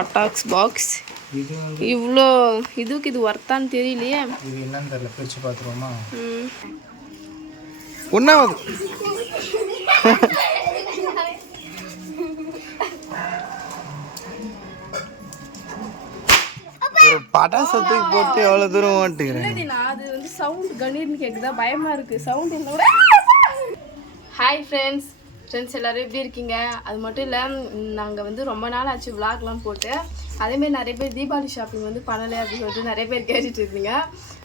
Buttocks box. இவ்வளோ இதுக்கு இது ஒர்த்தான்னு தெரியலையே. இது என்னன்னு தெரியல, பிரிச்சு பார்த்துருவோமா? ஒன்றாவது ஒரு பட்டாசத்துக்கு போட்டு எவ்வளோ தூரம் ஓட்டுக்கிறேன். அது வந்து சவுண்ட் கணீர்னு கேட்குதா, பயமாக இருக்குது சவுண்ட் என்ன. ஹாய் ஃப்ரெண்ட்ஸ் எல்லோரும் எப்படி இருக்கீங்க? அது மட்டும் இல்லை, நாங்கள் வந்து ரொம்ப நாள் ஆச்சு விளாக்லாம் போட்டு. அதேமாரி நிறைய பேர் தீபாவளி ஷாப்பிங் வந்து பண்ணலை அப்படின்னு சொல்லிட்டு நிறைய பேர் கேட்டுட்டு இருந்தீங்க.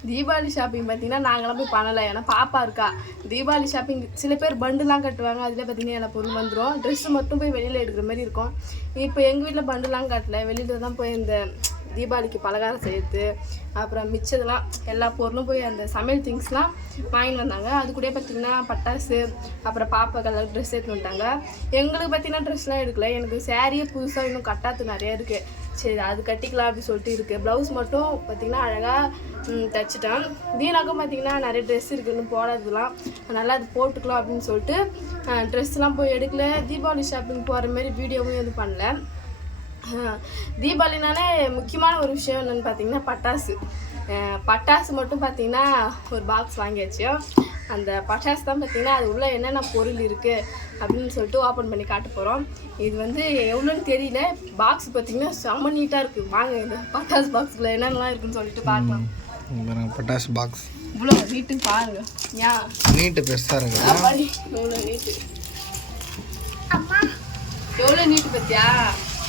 தீபாவளி ஷாப்பிங் பார்த்திங்கன்னா நாங்களாம் போய் பண்ணலை, ஏன்னா பாப்பா இருக்கா. தீபாவளி ஷாப்பிங் சில பேர் பண்டுலாம் கட்டுவாங்க, அதில் பார்த்திங்கன்னா எல்லா பொருள் வந்துடும். ட்ரெஸ்ஸு மட்டும் போய் வெளியில் எடுக்கிற மாதிரி இருக்கும். இப்போ எங்கள் வீட்டில் பண்டுலாம் கட்டலை, வெளியில் தான் போய் இந்த தீபாவளிக்கு பலகாரம் செய்யுது, அப்புறம் மிச்சதெல்லாம் எல்லா பொருளும் போய் அந்த சமையல் திங்ஸ்லாம் வாங்கிட்டு வந்தாங்க. அது கூட பார்த்திங்கன்னா பட்டாசு, அப்புறம் பாப்பாக்கெல்லாம் ட்ரெஸ் எடுத்துன்னு வந்துட்டாங்க. எங்களுக்கு பார்த்திங்கன்னா ட்ரெஸ்லாம் எடுக்கல, எனக்கு சேரீயே புதுசாக இன்னும் கட்டாத்து நிறைய இருக்குது. சரி அது கட்டிக்கலாம் அப்படின்னு சொல்லிட்டு இருக்குது. ப்ளவுஸ் மட்டும் பார்த்திங்கன்னா அழகாக தைச்சிட்டேன். தீனாக்கும் பார்த்திங்கன்னா நிறைய ட்ரெஸ் இருக்குதுன்னு போடாததுலாம், நல்லா அது போட்டுக்கலாம் அப்படின்னு சொல்லிட்டு ட்ரெஸ்லாம் போய் எடுக்கல. தீபாவளி ஷாப்பிங் போகிற மாதிரி வீடியோவும் எதுவும் பண்ணல. தீபாவளினாலே முக்கியமான ஒரு விஷயம் என்னென்னு பார்த்தீங்கன்னா பட்டாசு மட்டும் பார்த்தீங்கன்னா ஒரு பாக்ஸ் வாங்கியாச்சு. அந்த பட்டாசு தான் பார்த்தீங்கன்னா அது உள்ளே என்னென்ன பொருள் இருக்குது அப்படின்னு சொல்லிட்டு ஓப்பன் பண்ணி காட்ட போகிறோம். இது வந்து எவ்வளோன்னு தெரியல, பாக்ஸ் பார்த்தீங்கன்னா செம்ம நீட்டாக இருக்குது. வாங்க இந்த பட்டாசு பாக்ஸில் என்னென்னலாம் இருக்குதுன்னு சொல்லிட்டு பார்க்கலாம். பட்டாசு பாக்ஸ் இவ்வளோ நீட்டு பாருங்க, ஏன் நீட்டு பெருசாக இருக்குது. எவ்வளோ நீட்டு, எவ்வளோ நீட்டு பார்த்தியா?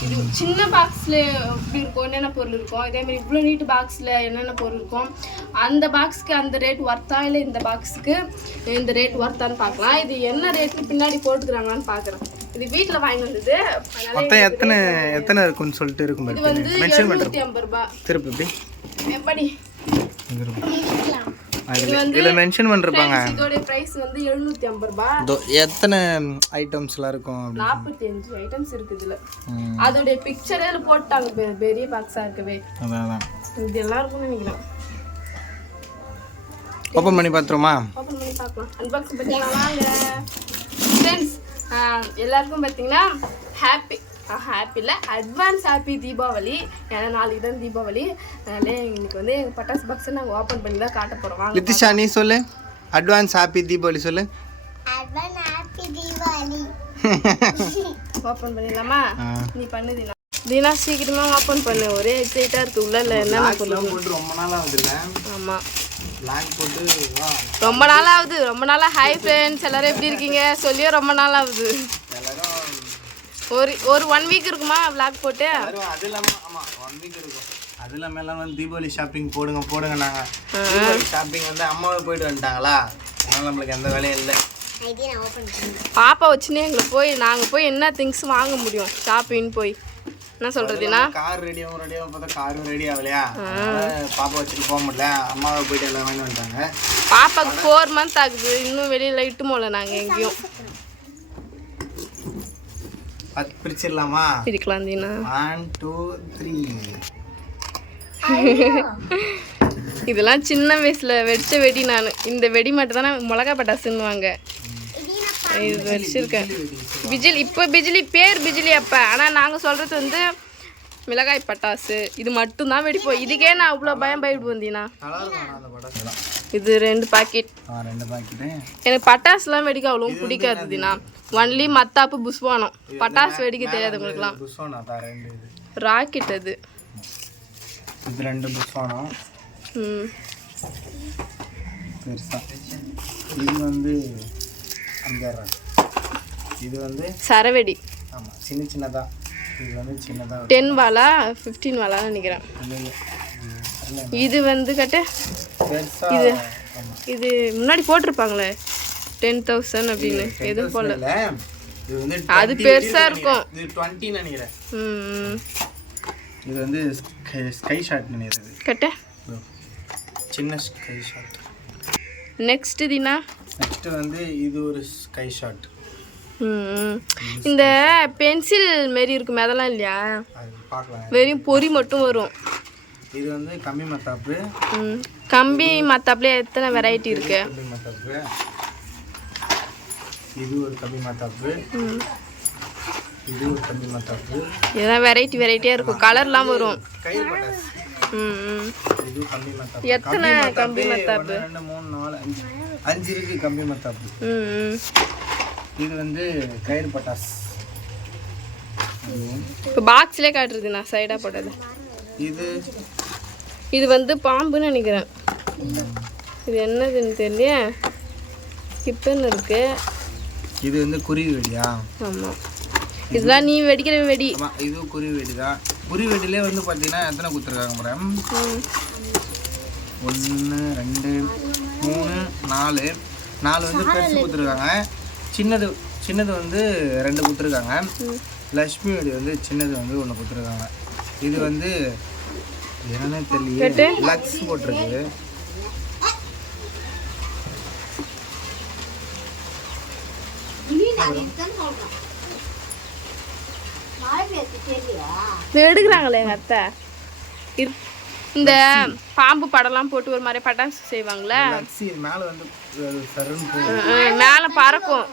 இது சின்ன பாக்ஸில் எப்படி இருக்கும், என்னென்ன பொருள் இருக்கும். இதேமாதிரி இவ்வளோ நீட்டு பாக்ஸில் என்னென்ன பொருள் இருக்கும். அந்த பாக்ஸுக்கு அந்த ரேட் ஒர்த்தா இல்லை இந்த பாக்ஸுக்கு இந்த ரேட் ஒர்த்தான்னு பார்க்கலாம். இது என்ன ரேட்டு பின்னாடி போட்டுக்கிறாங்களான்னு பார்க்குறேன். இது வீட்டில் வாங்கி வந்தது. எத்தனை இருக்குன்னு சொல்லிட்டு இருக்கும். இது வந்து 750 ரூபாய். திருப்பி எப்படி இதுல மென்ஷன் பண்ணிருப்பாங்க. இதோட பிரைஸ் வந்து 750 ரூபாய். எத்தனை ஐட்டம்ஸ்லாம் இருக்கும்? 45 ஐட்டம்ஸ் இருக்கு இதுல. அதோட பிக்சரே போட்டாங்க, பெரிய பாக்ஸா இருக்கவே. அதான் இது எல்லாம் இருக்கும்னு நினைக்கிறேன். ஓபன் பண்ணி பாத்துறோமா? ஓபன் பண்ணி பார்க்கலாம். அன்பாக்ஸ் பண்ணலாம் வாங்க फ्रेंड्स. எல்லாருக்கும் பாத்தீங்கன்னா ஹாப்பி இல்லை, அட்வான்ஸ் ஹாப்பி தீபாவளி. ஏன்னா நாளைக்கு தான் தீபாவளி, அதனால இன்னைக்கு வந்து எங்கள் பட்டாசு பாக்ஸை நாங்கள் ஓப்பன் பண்ணி தான் காட்ட போகிறோம். வாங்க லித்திஷா, நீ சொல்லு. அட்வான்ஸ் ஹாப்பி தீபாவளி சொல்லு. Advance happy Deepavali. ஓப்பன் பண்ணிடலாமா? நீ பண்ணு தீனா. தீனா சீக்கிரமா ஓப்பன் பண்ணு, ஒரே எக்ஸைட்டாக இருக்குது. உள்ள என்னென்ன போட்டு ரொம்ப நாள் ஆகுதுல்ல? ஆமாம், ரொம்ப நாளாக. ஹாய் ஃப்ரெண்ட்ஸ், எல்லாரும் எப்படி இருக்கீங்க? சொல்லியே ரொம்ப நாள் ஆகுது. ஒரு 1 வீக் இருக்குமா விளாக் போட்டு? அது இல்லாமல் ஆமாம் 1 வீக் இருக்கும். அது இல்லாமல் எல்லாம் வந்து தீபாவளி ஷாப்பிங் போடுங்க நாங்கள். தீபாவளி ஷாப்பிங் வந்து அம்மாவை போயிட்டு வந்துட்டாங்களா, அதனால் நம்மளுக்கு எந்த வேலையும் இல்லை. பாப்பா வச்சுன்னே நாங்கள் போய் என்ன திங்ஸ் வாங்க முடியும் ஷாப்பிங் போய்? என்ன சொல்கிறதுனா கார் ரெடியாகவும் பார்த்தா காரும் ரெடி ஆகலையா, பாப்பா வச்சுட்டு போக முடியல. அம்மாவை போயிட்டு எல்லாம் வாங்கி வந்துட்டாங்க. பாப்பாவுக்கு 4 மந்த் ஆகுது, இன்னும் வெளியில் இட்டு போகல நாங்கள் எங்கேயும். பிரிச்சிடலாமா? பிரிக்கலாம் தீனா. 1 2 3. இதெல்லாம் சின்ன வயசில் வெடிச்ச வெடி. நான் இந்த வெடி மட்டும் தானே மிளகா பட்டாசுன்னுவாங்க. இது வச்சிருக்கேன். பிஜிலி, இப்போ பிஜிலி பேர் பிஜிலி அப்போ, ஆனால் நாங்கள் சொல்கிறது வந்து மிளகாய் பட்டாசு. இது மட்டும்தான் வெடிப்போம். இதுக்கே நான் அவ்வளோ பயப்படுவேன் தீனா. இது 2 பாக்கெட். எனக்கு பட்டாசுலாம் வெடிக்க அவ்வளோ பிடிக்காது தீனா. ஒன்லி மத்தாப்பு புஷ்வானம். பட்டாசு வெடிக்க தெரியாது உங்களுக்குலாம். ராக்கெட் அது. இது 2 புஷ்வானம். பெருசா. இது வந்து இது வந்து சரவெடி. ஆமாம், சின்னதா. இது வந்து சின்னதா 10 வாலா 15 வாலான்னு நினைக்கிறேன். இது வந்து இது முன்னாடி போட்டிருப்பாங்களே 10,000 அப்படின்னு எதுவும் போல. அது பெருசா இருக்கும். இது 20 நினைக்கிறேன். இது வந்து ஸ்கை ஷாட் நினைக்கிறது. கட்ட சின்ன sky shot. Next Deena, next வந்து இது ஒரு ஸ்கை ஷாட். இந்த பென்சில் மாரி இருக்குமே அதெல்லாம் இல்லையா? பார்க்கலாம். வெறும் பொறி மட்டும் வரும். இது வந்து கம்பி மத்தாப்பு. கம்பி மத்தாப்புல எத்தனை வெரைட்டி இருக்கு? கம்பி மத்தாப்பு. இது ஒரு கம்பி மத்தாப்பு. இது ஒரு கம்பி மத்தாப்பு. இதெல்லாம் வெரைட்டியாக இருக்கும், கலர்லாம் வரும். கயிறு பட்டாசு. ம். இது கம்பி மத்தாப்பு. எத்தனை கம்பி மத்தாப்பு? 1 2 3 4 5 இருக்கு கம்பி மத்தாப்பு. ம். இது வந்து கயிறு பட்டாசு. இப்போ பாக்ஸ்லேயே காட்டுறது நான் சைடாக போட்டது. இது வந்து பாம்புன்னு நினைக்கிறேன். இது என்னதுன்னு தெரியல. கிப்பன்னு இருக்கு. இது வந்து குருவி வெடியா? ஆமாம், இதெல்லாம் நீ வெடிக்கிற வெடி. ஆமாம், இதுவும் குருவி வெடி தான். குருவி வெடியிலே வந்து பார்த்தீங்கன்னா எத்தனை குத்துருக்காங்க மேடம்? 1 2 3 4 4 வந்து பெருசு குத்துருக்காங்க. சின்னது வந்து 2 குத்துருக்காங்க. லக்ஷ்மி வெடி வந்து சின்னது வந்து 1 குத்துருக்காங்க. இது வந்து என்னன்னு தெரியல, லக்ஸ் போட்டிருக்கு. எடுக்கிறாங்களே எங்கள் அத்தை. இந்த பாம்பு படம்லாம் போட்டு ஒரு மாதிரி பட்டாசு செய்வாங்களே, மேலே வந்து மேலே பறக்கும்.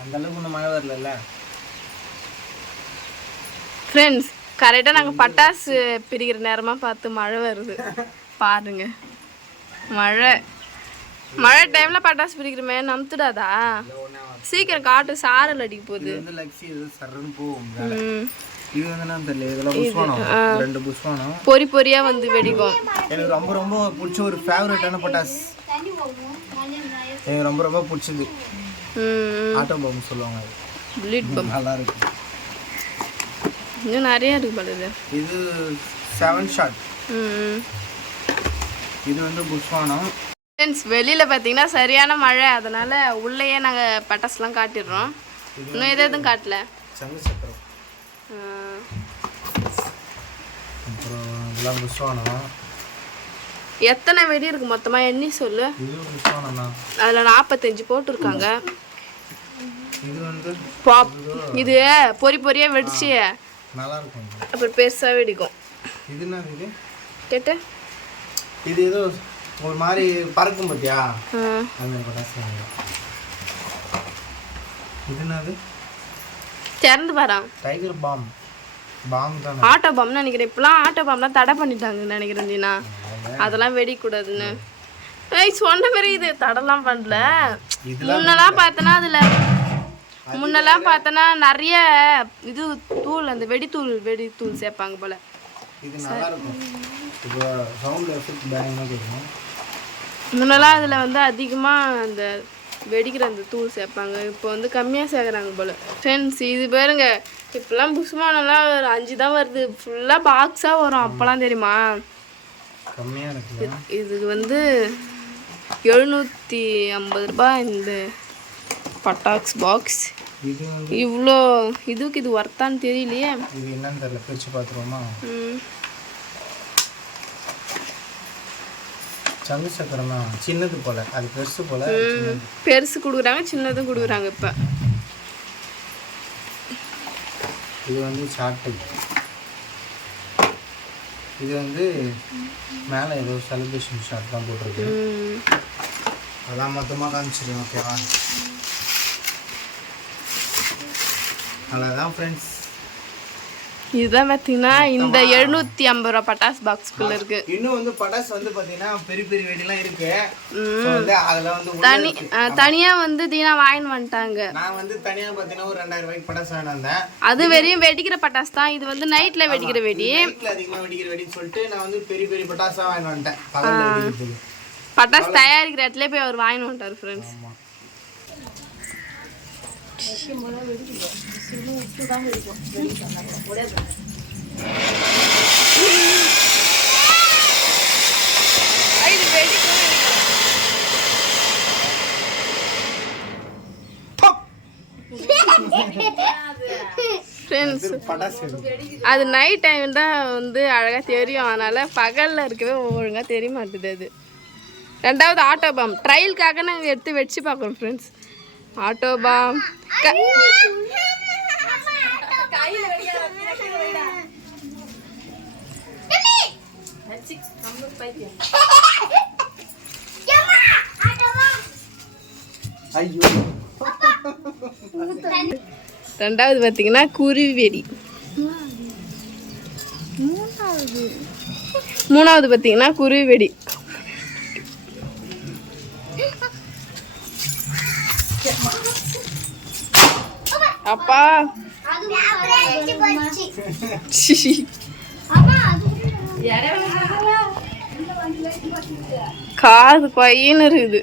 அந்த அளவுக்கு ஒன்றும் மழை வரல ஃப்ரெண்ட்ஸ். கரெக்டாக நாங்கள் பட்டாசு பிரிக்கிற நேரமாக பார்த்து மழை வருது பாருங்க. மழை டைமில் பட்டாசு பிரிக்கிறமே நம்புடாதா? சீக்கிரம் காட்டு, சாரல் அடிக்க போகுது. இது வந்து என்ன தெரியல, இதெல்லாம் புஷ்வானம். 2 புஷ்வானம் பொறி பொறியாக வந்து வெடிக்கும். எனக்கு ரொம்ப ரொம்ப பிடிச்ச ஒரு ஃபேவரட்டான பட்டாசு. எனக்கு ரொம்ப ரொம்ப பிடிச்சது ஆட்டோ பாம்பு சொல்லுவாங்க. புல்லட் பாம்பு நல்லா இருக்கு. இன்னும் நிறைய இருக்கு படுது. இது 7 ஷாட். இது வந்து புஷ்வானம். ஃப்ரெண்ட்ஸ், வெளியில் பார்த்தீங்கன்னா சரியான மழை, அதனால் உள்ளேயே நாங்கள் பட்டாசுலாம் காட்டிடுறோம். இன்னும் எதுவும் காட்டல. சங்கு சக்கரம். அப்புறம் இதெல்லாம் புஷ்வானம். எத்தனை வெடி இருக்கு மொத்தமாக எண்ணி சொல்லு. இது புஷ்வானம் தான். அதில் 45 போட்டிருக்காங்க. இது வந்து இது பொறி பொறியாக வெடிச்சு நல்லா இருக்கும். அப்புறம் பெருசாக வெடிக்கும். இது என்ன இது கேட்ட? இது ஏதோ ஒரு மாதிரி பறக்கும் பார்த்தியா? அந்த பட்டாசு. இது என்னது? திறந்து பாரா. Tiger bomb. பாம் தான். ஆட்டோ பாம்னு நினைக்கிறேன். இப்பெல்லாம் ஆட்டோ பாம்லாம் தடை பண்ணிட்டாங்கன்னு நினைக்கிறேன் தீனா. அதெல்லாம் வெடிக்கூடாதுன்னு. சொன்ன மாதிரி இது தடைலாம் பண்ணல. முன்னெல்லாம் பார்த்தனா நிறைய இது தூள், அந்த வெடித்தூள் சேர்ப்பாங்க போல. இது நல்லா இருக்கும். இப்போ சவுண்ட் எஃபெக்ட் பயங்கரமா கேட்கும். முன்னெல்லாம் அதில் வந்து அதிகமாக அந்த வெடிக்கிற அந்த தூள் சேர்ப்பாங்க. இப்போ வந்து கம்மியாக சேர்க்குறாங்க போல். ஃப்ரெண்ட்ஸ், இது பாருங்க, இப்போலாம் புஷ்மானெல்லாம் ஒரு 5 தான் வருது. ஃபுல்லாக பாக்ஸாக வரும். அப்போலாம் தெரியுமா? கம்மியாக இருக்கு. இதுக்கு வந்து 750 ரூபாய் இந்த பட்டாக்ஸ் பாக்ஸ். இது வந்து இவ்வளோ இதுக்கு இது ஒர்த்தான்னு தெரியலையே. இது என்னன்னு தெரியல, பிரித்து பார்த்துருவோமா? சங்கு சக்கரம் தான். சின்னது போல, அது பெருசு போல. பெருசு கொடுக்குறாங்க, சின்னதும் கொடுக்குறாங்க. இப்போ இது வந்து சாட்டை. இது வந்து மேலே ஏதோ செலிப்ரேஷன் ஷாட் தான் போட்டிருக்கு. அதான் மொத்தமாக காமிச்சிருக்கேன். ஓகேவா? அவ்வளோதான் ஃப்ரெண்ட்ஸ். இதுதான் பார்த்தீங்கன்னா இந்த 750 ரூபா பட்டாஸ் பாக்ஸ்குள்ள இருக்கு. இன்னும் வந்து பட்டாஸ் வந்து பார்த்தீங்கன்னா பெரிய பெரிய வெடிலாம் இருக்கு. அதில் வந்து தனியா வந்து தீனா வாங்கிட்டு வந்துட்டாங்க. நான் வந்து தனியாக பார்த்தீங்கன்னா ஒரு 2000 ரூபாய்க்கு பட்டாஸ் வாங்கிட்டு வந்தேன். அது வெறும் வெடிக்கிற பட்டாஸ் தான். இது வந்து நைட்ல வெடிக்கிற வெடி. நைட்ல அதிகமாக வெடிக்கிற வெடின்னு சொல்லிட்டு நான் வந்து பெரிய பெரிய பட்டாஸாக வாங்கிட்டு வந்துட்டேன். பகல்ல வெடிக்கிறதுக்கு பட்டாஸ் தயாரிக்கிற இடத்துல போய் அவர் வாங்கிட்டு வந்துட்டார் ஃப்ரெண்ட்ஸ். அது நைட் டைம் தான் வந்து அழகாக தெரியும். அதனால பகலில் இருக்கவே ஒழுங்காக தெரிய மாட்டுது. அது 2வது ஆட்டோ பாம் ட்ரையலுக்காக நாங்கள் எடுத்து வச்சு பார்க்குறோம் ஃப்ரெண்ட்ஸ். ஆட்டோ பாம் ரெண்டாவது பார்த்தீங்கன்னா குருவி வெடி. மூணாவது பார்த்தீங்கன்னா குருவி வெடி. அப்பா காது பையன்னு இருக்குது.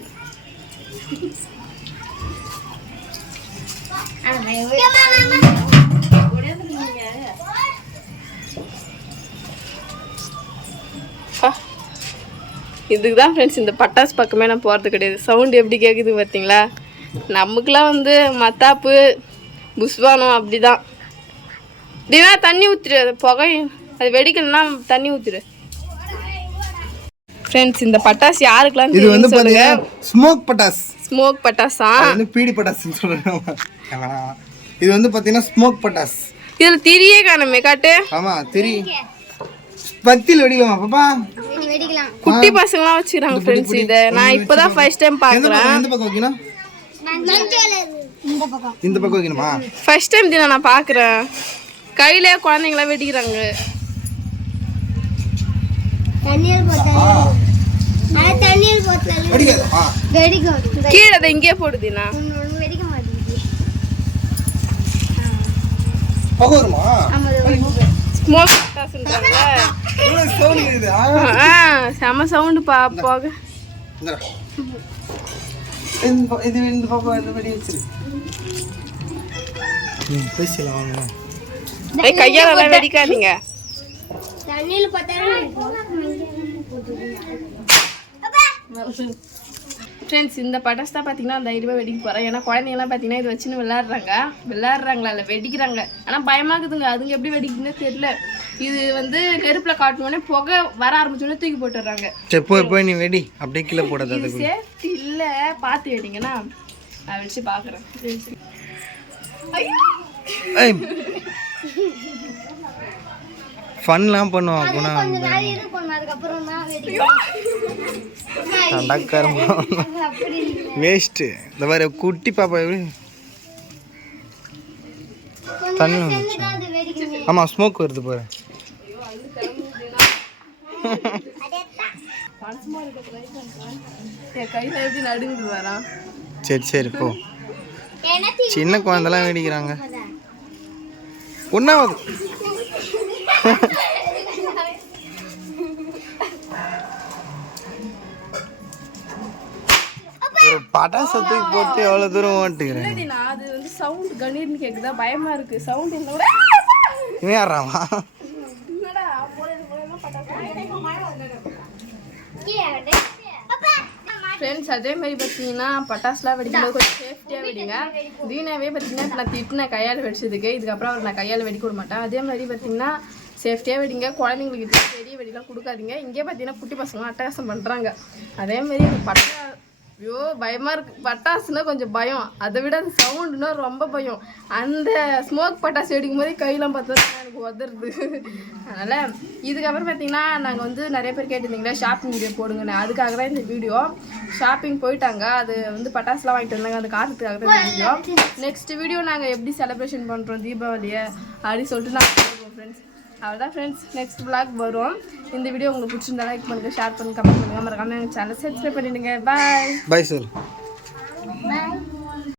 இதுக்கு தான் ஃப்ரெண்ட்ஸ் இந்த பட்டாசு பக்கமே நான் போகிறது கிடையாது. சவுண்டு எப்படி கேட்குது பார்த்தீங்களா? நமக்குலாம் வந்து மத்தாப்பு புஷ்வானம் அப்படி தான். தினா தண்ணி ஊற்றிடு, அது புகை அது வெடிக்கலன்னா தண்ணி ஊற்றிடு. ஃப்ரெண்ட்ஸ் இந்த பட்டாசு யாருக்கெல்லாம் இது வந்து சொல்லுங்க. ஸ்மோக் பட்டாஸ். ஸ்மோக் பட்டாசா? பீடி பட்டாசுன்னு சொல்லுறாங்க. இது வந்து பார்த்தீங்கன்னா ஸ்மோக் பட்டாஸ். இதில் திரியே காணுமே, காட்டு. ஆமாம், திரி பத்தியில் வெடிக்கலாமா பாப்பா? குட்டி பசங்களாம் வச்சுக்கிறாங்க ஃப்ரெண்ட்ஸ். இதை நான் இப்போதான் ஃபர்ஸ்ட் டைம் பார்க்குறேன். எந்த பக்கம் வைக்கணும்? இந்த பக்கம் வைக்கணுமா? ஃபர்ஸ்ட் டைம் தினம் நான் பார்க்குறேன். கையிலே குழந்தைங்களாம் வெடிக்கிறாங்க. கீழே அதை இங்கே போடுதுண்ணா. ஸ்மோக் பட்டாசுன்றாங்க. செம சவுண்டு பா போக. இது இந்த பாப்பா இந்த வெடி வச்சிரு. பேசலாம் வாங்க. கையால வெடிக்காதீங்க. ஃப்ரெண்ட்ஸ் இந்த பட்டாசு தான் பார்த்தீங்கன்னா தைரியமாக வெடிக்க போகிறேன். ஏன்னா குழந்தைங்கலாம் பார்த்தீங்கன்னா இது வச்சுன்னு விளையாடுறாங்களா இல்லை வெடிக்கிறாங்க. ஆனால் பயமாக இருக்குதுங்க, அதுங்க எப்படி வெடிக்குதுன்னு தெரியல. இது வந்து நெருப்பில் காட்டினோடனே புகை வர ஆரம்பிச்சோடனே தூக்கி போட்டுடுறாங்க. போய் நீ வெடி அப்படியே கீழே போடாது. இது சேஃப்டி இல்லை, பார்த்து வெடிங்கன்னா. நான் வச்சு பார்க்குறேன். ஃபன்லாம் பண்ணுவான் போனா வேஸ்ட். இந்த மாதிரி குட்டி பாப்பா எப்படி தண்ணி வந்துச்சு. ஆமா ஸ்மோக் வருது பாரு. கையில் எப்படி நடுங்குது வரான். சரி சரி போ. சின்ன குழந்தைலாம் வெடிக்கிறாங்க. ஒன்றாவது ஒரு பட்டாசத்துக்கு போட்டு எவ்வளோ தூரம் ஓட்டுக்கிறேன். அது வந்து சவுண்ட் கணீர்னு கேட்குதா, பயமா இருக்கு. சவுண்ட் என்ன இவன் யாராமா? ஃப்ரெண்ட்ஸ் அதே மாதிரி பார்த்தீங்கன்னா பட்டாசுலாம் வெடிக்கும்போது கொஞ்சம் சேஃப்டியாக வெடிங்க. தீனாவே பார்த்தீங்கன்னா நான் திட்டினேன் கையால் வெடிச்சதுக்கு. இதுக்கப்புறம் அவர் நான் கையால் வெடிக்க விட மாட்டேன். அதே மாதிரி பார்த்தீங்கன்னா சேஃப்டியாக வெடிங்க. குழந்தைங்களுக்கு பெரிய வெடிலாம் கொடுக்காதீங்க. இங்கே பார்த்தீங்கன்னா குட்டி பசங்களாம் அட்டகாசம் பண்ணுறாங்க. அதேமாரி எனக்கு ஐயோ பயமாக இருக்குது. பட்டாசுனா கொஞ்சம் பயம், அதை விட அந்த சவுண்டுனா ரொம்ப பயம். அந்த ஸ்மோக் பட்டாசு வெடிக்கும் போதே கையெல்லாம் பார்த்தா எனக்கு உதறது. அதனால் இதுக்கப்புறம் பார்த்தீங்கன்னா நாங்கள் வந்து நிறைய பேர் கேட்டிருந்தீங்களா ஷாப்பிங் வீடியோ போடுங்கன்னு. அதுக்காக தான் இந்த வீடியோ. ஷாப்பிங் போயிட்டாங்க, அது வந்து பட்டாசுலாம் வாங்கிட்டு வந்தாங்க, அந்த காரணத்துக்காக தான் இந்த வீடியோ. நெக்ஸ்ட் வீடியோ நாங்கள் எப்படி செலிப்ரேஷன் பண்ணுறோம் தீபாவளியை அப்படின்னு சொல்லிட்டு நாங்கள் போடுவோம் ஃப்ரெண்ட்ஸ். அவ்வளோதான் ஃப்ரெண்ட்ஸ், நெக்ஸ்ட் vlog வரும். இந்த வீடியோ உங்களுக்கு பிடிச்சிருந்தா லைக் பண்ணுங்கள், ஷேர் பண்ணுங்கள், கமெண்ட் பண்ணுங்கள். மறக்காம எங்கள் சேனலை சப்ஸ்கிரைப் பண்ணிடுங்க. பாய் பாய் சார்.